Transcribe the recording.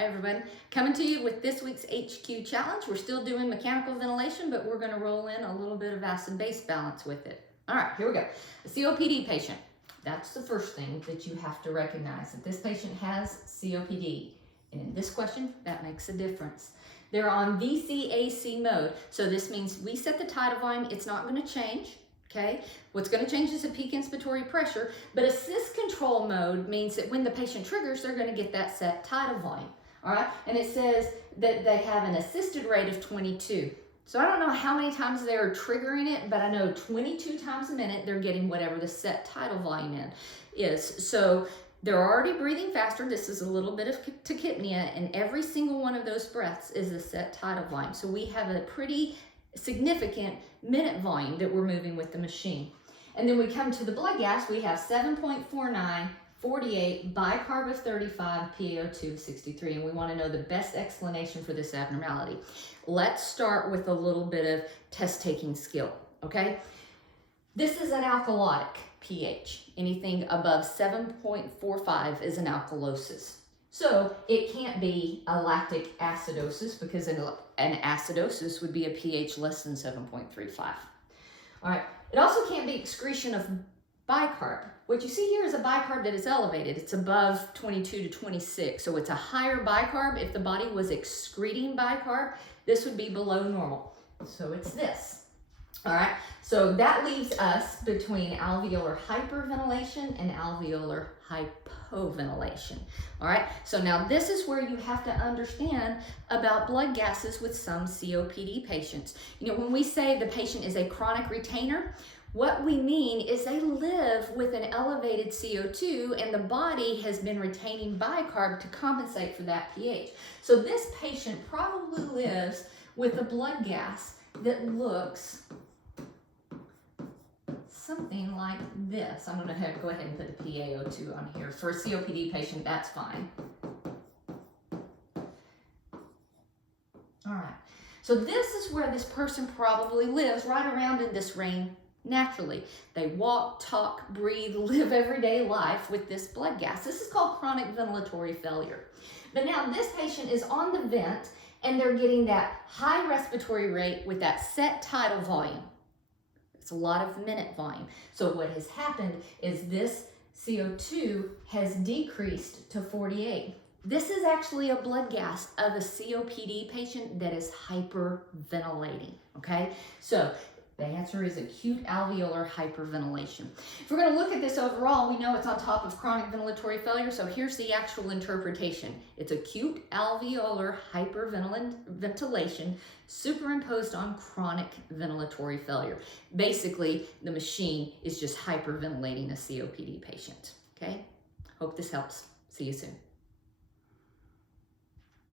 Hi everyone, coming to you with this week's HQ challenge. We're still doing mechanical ventilation, but we're going to roll in a little bit of acid-base balance with it. All right, here we go. A COPD patient. That's the first thing that you have to recognize, that this patient has COPD. And in this question, that makes a difference. They're on VCAC mode, so this means we set the tidal volume. It's not going to change. Okay, what's going to change is the peak inspiratory pressure, but assist control mode means that when the patient triggers, they're going to get that set tidal volume. All right, and it says that they have an assisted rate of 22. So I don't know how many times they're triggering it, but I know 22 times a minute they're getting whatever the set tidal volume is. So they're already breathing faster. This is a little bit of tachypnea, and every single one of those breaths is a set tidal volume. So we have a pretty significant minute volume that we're moving with the machine. And then we come to the blood gas. We have 7.49, 48, bicarb of 35, PaO2 of 63, and we want to know the best explanation for this abnormality. Let's start with a little bit of test-taking skill, okay? This is an alkalotic pH. Anything above 7.45 is an alkalosis. So it can't be a lactic acidosis, because an acidosis would be a pH less than 7.35. All right, it also can't be excretion of bicarb. What you see here is a bicarb that is elevated. It's above 22 to 26, so it's a higher bicarb. If the body was excreting bicarb, this would be below normal. So it's this. All right, so that leaves us between alveolar hyperventilation and alveolar hypoventilation. All right, so now this is where you have to understand about blood gases with some COPD patients. You know, when we say the patient is a chronic retainer, what we mean is they live with an elevated CO2 and the body has been retaining bicarb to compensate for that pH. So this patient probably lives with a blood gas that looks something like this. I'm going to go ahead and put the PaO2 on here. For a COPD patient, that's fine. All right. So this is where this person probably lives, right around in this range naturally. They walk, talk, breathe, live everyday life with this blood gas. This is called chronic ventilatory failure. But now this patient is on the vent and they're getting that high respiratory rate with that set tidal volume. It's a lot of minute volume. So what has happened is this CO2 has decreased to 48. This is actually a blood gas of a COPD patient that is hyperventilating, okay? So the answer is acute alveolar hyperventilation. If we're going to look at this overall, we know it's on top of chronic ventilatory failure, so here's the actual interpretation. It's acute alveolar hyperventilation superimposed on chronic ventilatory failure. Basically, the machine is just hyperventilating a COPD patient, okay? Hope this helps. See you soon.